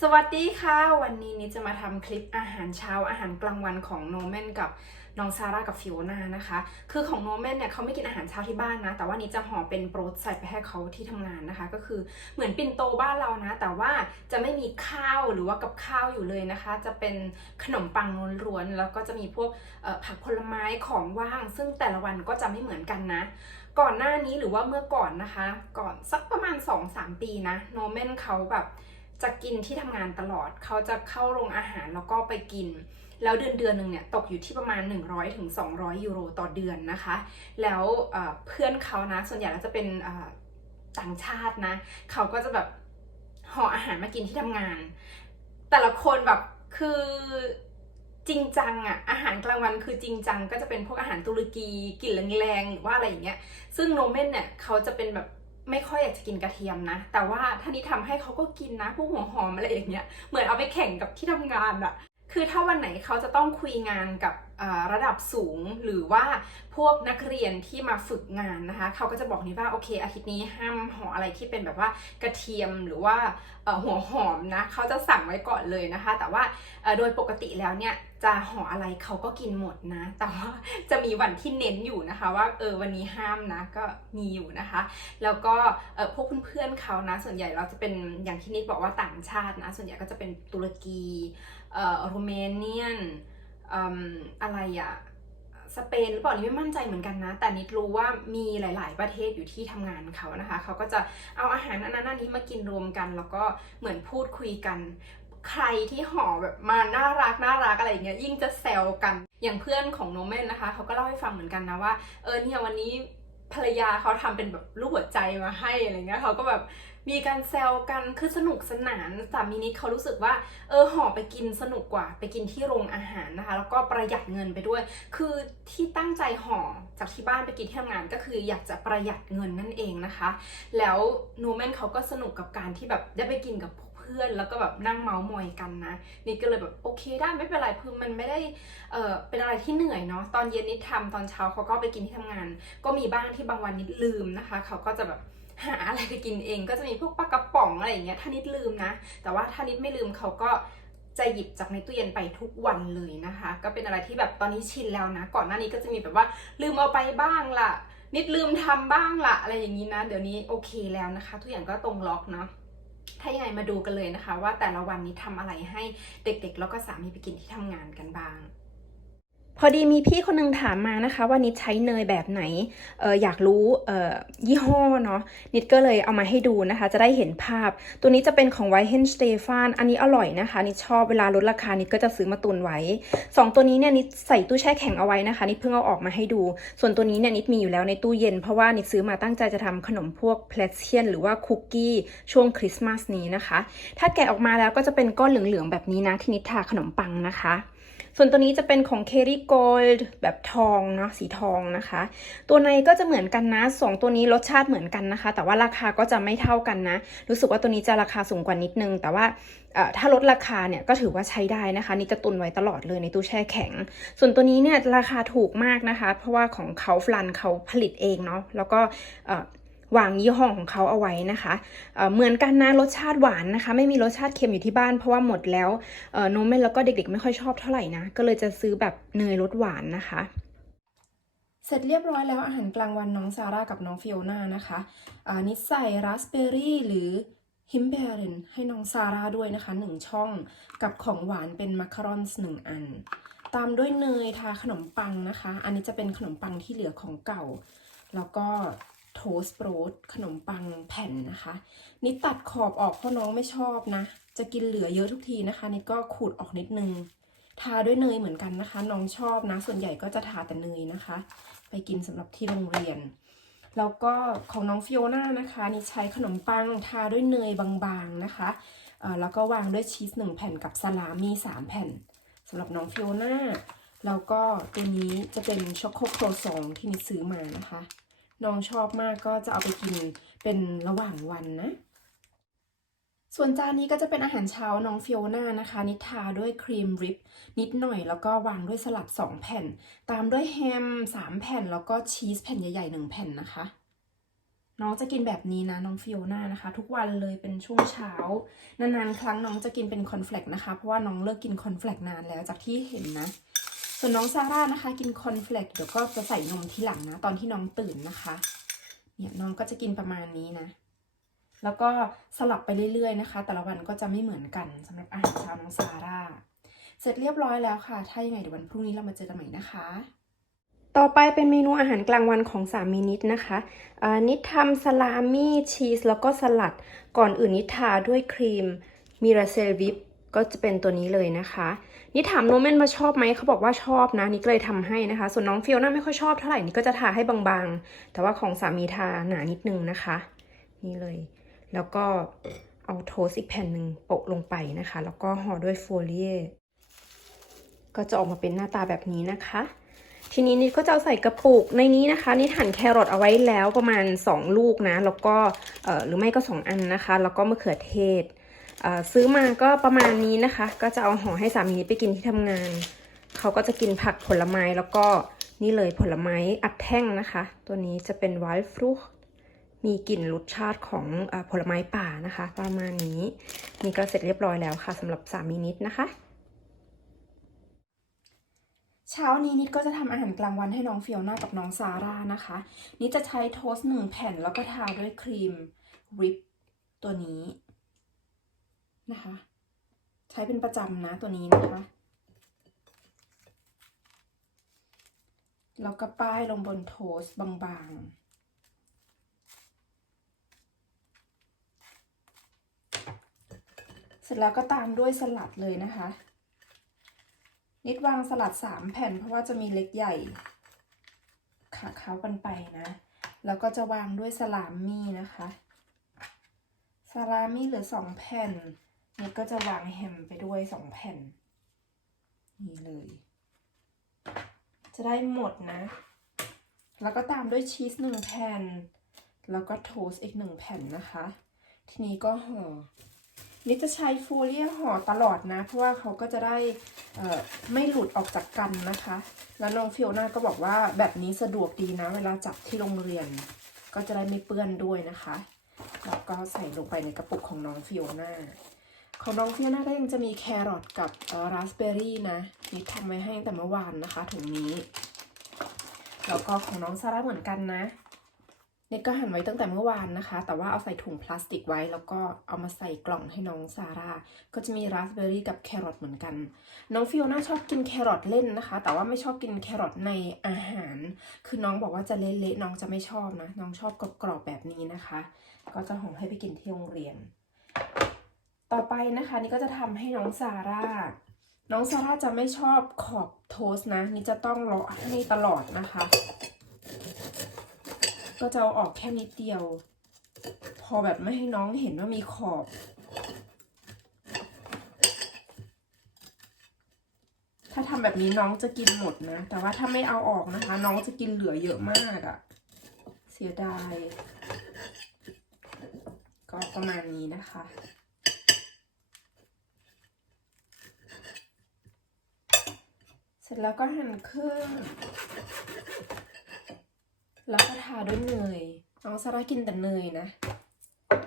สวัสดีค่ะ วันนี้นิดจะมาทำคลิปอาหารเช้าอาหารกลางวันของโนแมนกับน้องซาร่ากับฟิโอนานะคะ คือของโนแมนเนี่ยเขาไม่กินอาหารเช้าที่บ้านนะ แต่ว่านิดจะห่อเป็นโปรดใส่ไปให้เขาที่ทำงานนะคะ ก็คือเหมือนปิ่นโตบ้านเรานะ แต่ว่าจะไม่มีข้าวหรือว่ากับข้าวอยู่เลยนะคะ จะเป็นขนมปังล้วนๆแล้วก็จะมีพวกผักผลไม้ของว่าง ซึ่งแต่ละวันก็จะไม่เหมือนกันนะ ก่อนหน้านี้หรือว่าเมื่อก่อนนะคะ ก่อนสักประมาณ 2-3 ปีนะโนแมนเขาแบบ จะกินที่ทำงานตลอด เขาจะเข้าโรงอาหารแล้วก็ไปกิน แล้วเดือนเดือนหนึ่งเนี่ยตกอยู่ที่ประมาณ 100ถึง200ยูโรต่อเดือนนะคะ แล้วเพื่อนเขานะ ส่วนใหญ่แล้วจะเป็นต่างชาตินะ เขาก็จะแบบห่ออาหารมากินที่ทำงาน แต่ละคนแบบคือจริงจังอะอาหารกลางวันคือจริงจัง ก็จะเป็นพวกอาหารตุรกีกลิ่นแรงๆหรือว่าอะไรอย่างเงี้ย ซึ่งโนเมนเนี่ยเขาจะเป็นแบบ ไม่ค่อยอยากจะกินกระเทียมนะ แต่ว่าถ้านี้ทำให้เขาก็กินนะพวกหัวหอมอะไรอย่างเงี้ย เหมือนเอาไปแข่งกับที่ทำงานอะคือถ้าวันไหนเขาจะต้องคุยงานกับ ระดับสูงหรือว่าพวกนักเรียนที่มาฝึกงานนะคะเขาก็จะบอกนี่ว่าโอเคอาทิตย์นี้ห้ามห่ออะไรที่เป็นแบบว่ากระเทียมหรือว่าหัวหอมนะเขาจะสั่งไว้ก่อนเลยนะคะ แต่ว่าโดยปกติแล้วเนี่ยจะห่ออะไรเขาก็กินหมดนะ แต่ว่าจะมีวันที่เน้นอยู่นะคะ ว่าเออวันนี้ห้ามนะก็มีอยู่นะคะ แล้วก็พวกเพื่อนๆเขานะ ส่วนใหญ่เราจะเป็นอย่างที่นิดบอกว่าต่างชาตินะ ส่วนใหญ่ก็จะเป็นตุรกีเอ่อโรเมเนียน อะไรอะสเปนหรือเปล่านี่ไม่มั่นใจเหมือนกันนะ แต่นิดรู้ว่ามีหลาย ๆ ประเทศอยู่ที่ทำงานเขานะคะ เขาก็จะเอาอาหารอันนั้นอันนี้มากินรวมกัน แล้วก็เหมือนพูดคุยกัน ใครที่ห่อแบบมาน่ารักน่ารักอะไรอย่างเงี้ยยิ่งจะแซวกัน อย่างเพื่อนของโนเมนนะคะ เขาก็เล่าให้ฟังเหมือนกันนะว่า เออเนี่ยวันนี้ภรรยาเขาทำเป็นแบบรูปหัวใจมาให้อะไรเงี้ยเขาก็แบบ มีการแซวกันคือสนุกสนานสามีนิดเขารู้สึกว่าเออห่อไปกินสนุกกว่า ไปกินที่โรงอาหารนะคะ แล้วก็ประหยัดเงินไปด้วย คือที่ตั้งใจห่อจากที่บ้านไปกินที่ทำงานก็คืออยากจะประหยัดเงินนั่นเองนะคะ แล้วนูแมนเขาก็สนุกกับการที่แบบได้ไปกินกับเพื่อนแล้วก็แบบนั่งเมาส์มอยกันนะนี่ก็เลยแบบโอเคได้ไม่เป็นไรคือมันไม่ได้เออเป็นอะไรที่เหนื่อยเนาะตอนเย็นนิดทำตอนเช้าเขาก็ไปกินที่ทำงาน ก็มีบ้างที่บางวันนิดลืมนะคะ เขาก็จะแบบ หาอะไรไปกินเองก็จะมีพวกปลากระป๋องอะไรอย่างเงี้ยถ้านิดลืมนะ แต่ว่าถ้านิดไม่ลืมเขาก็จะหยิบจากในตู้เย็นไปทุกวันเลยนะคะ ก็เป็นอะไรที่แบบตอนนี้ชินแล้วนะ ก่อนหน้านี้ก็จะมีแบบว่าลืมเอาไปบ้างล่ะ นิดลืมทำบ้างละอะไรอย่างนี้นะ เดี๋ยวนี้โอเคแล้วนะคะ ทุกอย่างก็ตรงล็อกเนาะถ้ายังไงมาดูกันเลยนะคะ ว่าแต่ละวันนี้ทำอะไรให้เด็กๆ แล้วก็สามีไปกินที่ทำงานกันบ้าง พอดีมีพี่คนนึงถามมานะคะ ว่านิดใช้เนยแบบไหนอออยากรู้เออยี่ห้อเนาะนิดก็เลยเอามาให้ดูนะคะ จะได้เห็นภาพ ตัวนี้จะเป็นของ w h i t e n s t e f a n อันนี้อร่อยนะคะ นิดชอบเวลาลดราคานิดก็จะซื้อมาตุนไว้สองตัวนี้เนี่ยนิดใส่ตู้แช่แข็งเอาไว้นะคะ นิดเพิ่งเอาออกมาให้ดู ส่วนตัวนี้เนี่ยนิดมีอยู่แล้วในตู้เย็น เพราะว่านิดซื้อมาตั้งใจจะทำขนมพวกเพลเชียนหรือว่าคุกกี้ช่วงคริสต์มาสนี้นะคะ ถ้าแกะออกมาแล้วก็จะเป็นก้อนเหลืองๆแบบนี้นะที่นิดทาขนมปังนะคะ ส่วนตัวนี้จะเป็นของ k e r r y Gold แบบทองเนาะสีทองนะคะ ตัวในก็จะเหมือนกันนะสองตัวนี้รสชาติเหมือนกันนะคะ แต่ว่าราคาก็จะไม่เท่ากันนะ รู้สึกว่าตัวนี้จะราคาสูงกว่านิดนึง แต่ว่าถ้าลดราคาเนี่ยก็ถือว่าใช้ได้นะคะ นี่จะตุนไว้ตลอดเลยในตู้แช่แข็ง ส่วนตัวนี้เนี่ยราคาถูกมากนะคะ เพราะว่าของเขาฟลันเขาผลิตเองเนาะแล้วก็ วางยี่ห้อของเขาเอาไว้นะคะเเหมือนกันนะรสชาติหวานนะคะ ไม่มีรสชาติเค็มอยู่ที่บ้าน เพราะว่าหมดแล้วเอ่อโนมเมนแล้วก็เด็กๆ ไม่ค่อยชอบเท่าไหร่นะ ก็เลยจะซื้อแบบเนยรสหวานนะคะเสร็จเรียบร้อยแล้วอาหารกลางวันน้องซาร่ากับน้องฟิโอนานะคะนิดใส่ราสเบอร์รี่หรือฮิมเบอรินให้น้องซาร่าด้วยนะคะหนึ่งช่องกับของหวานเป็นมาคารอนส์หนึ่งอัน ตามด้วยเนยทาขนมปังนะคะ อันนี้จะเป็นขนมปังที่เหลือของเก่า แล้วก็ โทสต์โรสขนมปังแผ่นนะคะ นิดตัดขอบออกเพราะน้องไม่ชอบนะ จะกินเหลือเยอะทุกทีนะคะนิดก็ขูดออกนิดนึง ทาด้วยเนยเหมือนกันนะคะ น้องชอบนะ ส่วนใหญ่ก็จะทาแต่เนยนะคะ ไปกินสำหรับที่โรงเรียน แล้วก็ของน้องฟิโอน่านะคะนี่ใช้ขนมปังทาด้วยเนยบางๆนะคะเอ่อแล้วก็วางด้วยชีสหนึ่งแผ่นกับสลามี่สามแผ่นสำหรับน้องฟิโอน่าแล้วก็ตัวนี้จะเป็นช็อกโกโครซองที่นิดซื้อมานะคะ น้องชอบมากก็จะเอาไปกินเป็นระหว่างวันนะ ส่วนจานนี้ก็จะเป็นอาหารเช้าน้องฟิโอน่านะคะ นิทาด้วยครีมริปนิดหน่อย แล้วก็วางด้วยสลัด 2 แผ่น ตามด้วยแฮม 3 แผ่น แล้วก็ชีสแผ่นใหญ่ๆ 1 แผ่นนะคะน้องจะกินแบบนี้นะน้องฟิโอน่านะคะ ทุกวันเลยเป็นช่วงเช้านานๆครั้งน้องจะกินเป็นคอนเฟลกนะคะ เพราะว่าน้องเลิกกินคอนเฟลกนานแล้วจากที่เห็นนะ ส่วนน้องซาร่านะคะ กินคอนเฟลกเดี๋ยวก็จะใส่นมทีหลังนะ ตอนที่น้องตื่นนะคะ เนี่ยน้องก็จะกินประมาณนี้นะ แล้วก็สลับไปเรื่อยๆนะคะ แต่ละวันก็จะไม่เหมือนกันสำหรับอาหารเช้าน้องซาร่า เสร็จเรียบร้อยแล้วค่ะ ถ้ายังไงเดี๋ยววันพรุ่งนี้เรามาเจอกันใหม่นะคะต่อไปเป็นเมนูอาหารกลางวันของสามีนิดนะคะนิดทำสลามี่ชีสแล้วก็สลัด ก่อนอื่นนิดทาด้วยครีมมิราเซลวิป ก็จะเป็นตัวนี้เลยนะคะนิดถามโนเมนมาชอบไหมเขาบอกว่าชอบนะนิดก็เลยทำให้นะคะ ส่วนน้องฟิโอน่าไม่ค่อยชอบเท่าไหร่นิดก็จะทาให้บางๆ แต่ว่าของสามีทาหนานิดนึงนะคะ นี่เลย แล้วก็เอาโทสต์อีกแผ่นหนึ่งโปะลงไปนะคะ แล้วก็ห่อด้วยโฟลีเอก็จะออกมาเป็นหน้าตาแบบนี้นะคะ ทีนี้นิดก็จะเอาใส่กระปุกในนี้นะคะนิดหั่นแครอทเอาไว้แล้วประมาณ 2 ลูกนะ แล้วก็เออหรือไม่ก็ 2 อันนะคะ แล้วก็มะเขือเทศ ซื้อมาก็ประมาณนี้นะคะ ก็จะเอาห่อให้สามีนิดไปกินที่ทำงาน เขาก็จะกินผักผลไม้แล้วก็นี่เลยผลไม้อัดแท่งนะคะ ตัวนี้จะเป็นไวท์ฟรุตมีกลิ่นรสชาติของอผลไม้ป่านะคะ ประมาณนี้ นี่ก็เสร็จเรียบร้อยแล้วค่ะสำหรับสามีนิดนะคะ เช้านี้นิดก็จะทำอาหารกลางวันให้น้องเฟิโอน่ากับน้องซาร่านะคะ นิดจะใช้โทสต์หนึ่งแผ่นแล้วก็ทาด้วยครีมริปตัวนี้ นะคะ ใช้เป็นประจำนะตัวนี้นะคะ แล้วก็ป้ายลงบนโทสบางๆเสร็จแล้วก็ตามด้วยสลัดเลยนะคะ นิดวางสลัดสามแผ่นเพราะว่าจะมีเล็กใหญ่ขาเขากันไปนะ แล้วก็จะวางด้วยสลามมี่นะคะ สลามี่เหลือสองแผ่น นิดก็จะวางแฮมไปด้วยสองแผ่น นี่เลย จะได้หมดนะ แล้วก็ตามด้วยชีสหนึ่งแผ่น แล้วก็โทสอีกหนึ่งแผ่นนะคะ ทีนี้ก็ห่อนิดจะใช้ฟูเรียห่อตลอดนะ เพราะว่าเขาก็จะได้ไม่หลุดออกจากกันนะคะ แล้วน้องฟิโอน่าก็บอกว่าแบบนี้สะดวกดีนะ เวลาจับที่โรงเรียน ก็จะได้ไม่เปื้อนด้วยนะคะ แล้วก็ใส่ลงไปในกระปุกของน้องฟิโอน่า ของน้องฟิโอน่าก็ยังจะมีแครอทกับราสเบอร์รี่นะนิดทำไว้ให้ตั้งแต่เมื่อวานนะคะถุงนี้ แล้วก็ของน้องซาร่าเหมือนกันนะนิดก็หั่นไว้ตั้งแต่เมื่อวานนะคะ แต่ว่าเอาใส่ถุงพลาสติกไว้ แล้วก็เอามาใส่กล่องให้น้องซาร่า ก็จะมีราสเบอร์รี่กับแครอทเหมือนกัน น้องฟิโอน่าชอบกินแครอทเล่นนะคะ แต่ว่าไม่ชอบกินแครอทในอาหาร คือน้องบอกว่าจะเละๆน้องจะไม่ชอบนะ น้องชอบกรอบๆแบบนี้นะคะ ก็จะห่อให้ไปกินที่โรงเรียน ต่อไปนะคะนี่ก็จะทำให้น้องซาร่า น้องซาร่าจะไม่ชอบขอบโทส์นะ นี่จะต้องเลาะให้ตลอดนะคะ ก็จะเอาออกแค่นิดเดียว พอแบบไม่ให้น้องเห็นว่ามีขอบถ้าทำแบบนี้น้องจะกินหมดนะ แต่ว่าถ้าไม่เอาออกนะคะ น้องจะกินเหลือเยอะมากอะเสียดาย ก็ประมาณนี้นะคะ เสร็จแล้วก็หั่นครึ่ง แล้วก็ทาด้วยเนยน้องซาร่ากินแต่เนยนะ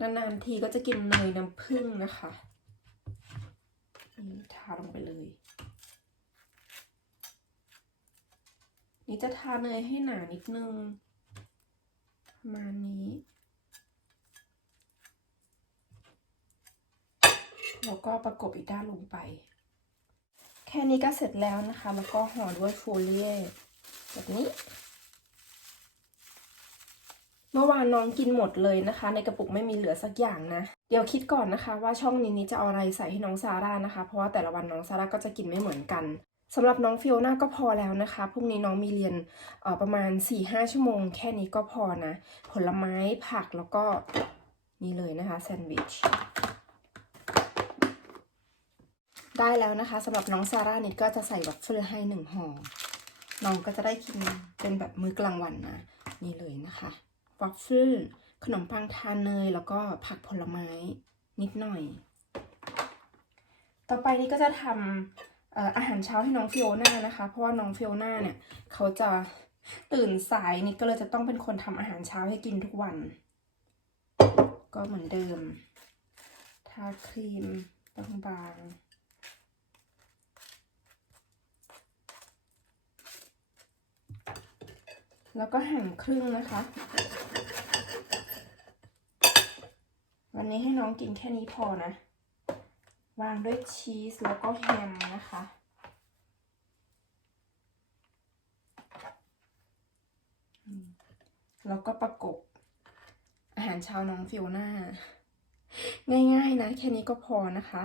นานๆทีก็จะกินเนยน้ำผึ้งนะคะนี่ทาลงไปเลย นี่จะทาเนยให้หนานิดนึง ประมาณนี้ แล้วก็ประกบอีกด้านลงไป แค่นี้ก็เสร็จแล้วนะคะ แล้วก็ห่อด้วยโฟเลียแบบนี้ เมื่อวานน้องกินหมดเลยนะคะ ในกระปุกไม่มีเหลือสักอย่างนะ เดี๋ยวคิดก่อนนะคะ ว่าช่องนี้นี้จะเอาอะไรใส่ให้น้องซาร่านะคะ เพราะว่าแต่ละวันน้องซาร่าก็จะกินไม่เหมือนกันสำหรับน้องฟิโอน่าก็พอแล้วนะคะ พรุ่งนี้น้องมีเรียนประมาณ 4-5 ชั่วโมง แค่นี้ก็พอนะ ผลไม้ผักแล้วก็นี่เลยนะคะแซนด์วิช ได้แล้วนะคะสำหรับน้องซาร่านิดก็จะใส่วัฟเฟิลให้หนึ่งห่อน้องก็จะได้กินเป็นแบบมื้อกลางวันนะนี่เลยนะคะวัฟเฟิลขนมปังทานเนยแล้วก็ผักผลไม้นิดหน่อย ต่อไปนี้ก็จะทำอาหารเช้าให้น้องฟิโอน่านะคะ เพราะว่าน้องฟิโอน่าเนี่ยเขาจะตื่นสายนิดก็เลยจะต้องเป็นคนทำอาหารเช้าให้กินทุกวัน ก็เหมือนเดิม ทาครีมบางๆ แล้วก็หั่นครึ่งนะคะ วันนี้ให้น้องกินแค่นี้พอนะ วางด้วยชีสแล้วก็แฮมนะคะแล้วก็ประกบอาหารช้าน้องฟิโอน่าง่ายๆนะ แค่นี้ก็พอนะคะ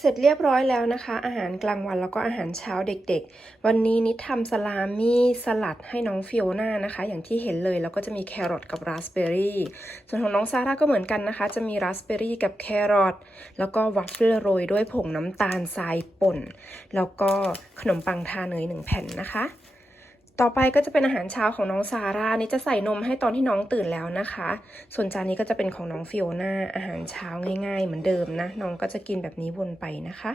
เสร็จเรียบร้อยแล้วนะคะ อาหารกลางวันแล้วก็อาหารเช้าเด็กๆ วันนี้นิดทำสลามี่สลัดให้น้องฟิโอน่านะคะ อย่างที่เห็นเลยแล้วก็จะมีแครอทกับราสเบอร์รี่ส่วนของน้องซาร่าก็เหมือนกันนะคะ จะมีราสเบอร์รี่กับแครอทแล้วก็วัฟเฟิลโรยด้วยผงน้ำตาลทรายป่น แล้วก็ขนมปังทาเนยหนึ่งแผ่นนะคะ ต่อไปก็จะเป็นอาหารเช้าของน้องซาร่านี่จะใส่นมให้ตอนที่น้องตื่นแล้วนะคะ ส่วนจานนี้ก็จะเป็นของน้องฟิโอนาอาหารเช้าง่าย ๆ เหมือนเดิมนะ น้องก็จะกินแบบนี้วนไปนะคะ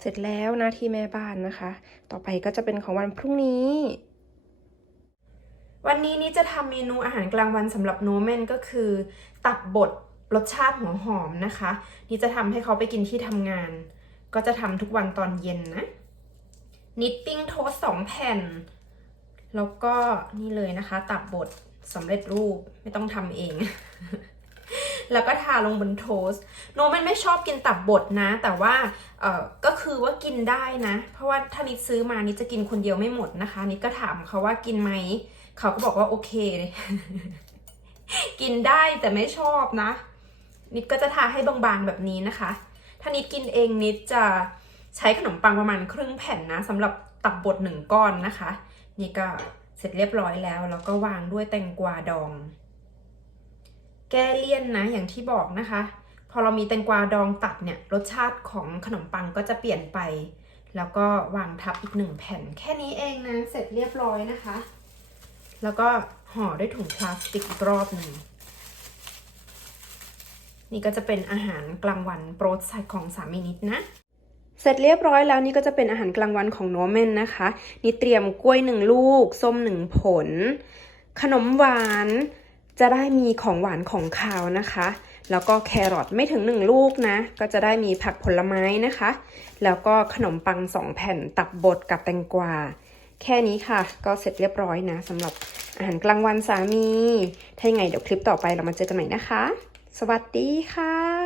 เสร็จแล้วหน้าที่แม่บ้านนะคะ ต่อไปก็จะเป็นของวันพรุ่งนี้ วันนี้นี่จะทำเมนูอาหารกลางวันสำหรับโนแมนก็คือ ตับบดรสชาติหัวหอมนะคะ นี่จะทำให้เขาไปกินที่ทำงาน ก็จะทำทุกวันตอนเย็นนะนิตติ้งโทสสองแผ่น แล้วก็นี่เลยนะคะ ตับบดสำเร็จรูปไม่ต้องทำเอง แล้วก็ทาลงบนโทสโนแมนไม่ชอบกินตับบดนะ แต่ว่าเออก็คือว่ากินได้นะ เพราะว่าถ้านิดซื้อมานิดจะกินคนเดียวไม่หมดนะคะ นิดก็ถามเขาว่ากินไหม เขาก็บอกว่าโอเค กินได้แต่ไม่ชอบนะ นิดก็จะทาให้บางๆแบบนี้นะคะ ถ้านิดกินเองนิดจะใช้ขนมปังประมาณครึ่งแผ่นนะสำหรับตับบดหนึ่งก้อนนะคะ นี่ก็เสร็จเรียบร้อยแล้ว แล้วก็วางด้วยแตงกวาดอง แก้เลี่ยนนะอย่างที่บอกนะคะ พอเรามีแตงกวาดองตัดเนี่ยรสชาติของขนมปังก็จะเปลี่ยนไป แล้วก็วางทับอีกหนึ่งแผ่น แค่นี้เองนะเสร็จเรียบร้อยนะคะ แล้วก็ห่อด้วยถุงพลาสติกอีกรอบหนึ่งนี่ก็จะเป็นอาหารกลางวันโปรดใส่ของสามีนิดนะ เสร็จเรียบร้อยแล้วนี่ก็จะเป็นอาหารกลางวันของโนเมนนะคะ นี่เตรียมกล้วยหนึ่งลูก ส้มหนึ่งผล ขนมหวานจะได้มีของหวานของคาวนะคะ แล้วก็แครอทไม่ถึงหนึ่งลูกนะ ก็จะได้มีผักผลไม้นะคะ แล้วก็ขนมปังสองแผ่นตับบดกับแตงกวา แค่นี้ค่ะ ก็เสร็จเรียบร้อยนะสำหรับอาหารกลางวันสามี ถ้ายังไงเดี๋ยวคลิปต่อไปเรามาเจอกันใหม่นะคะ สวัสดีค่ะ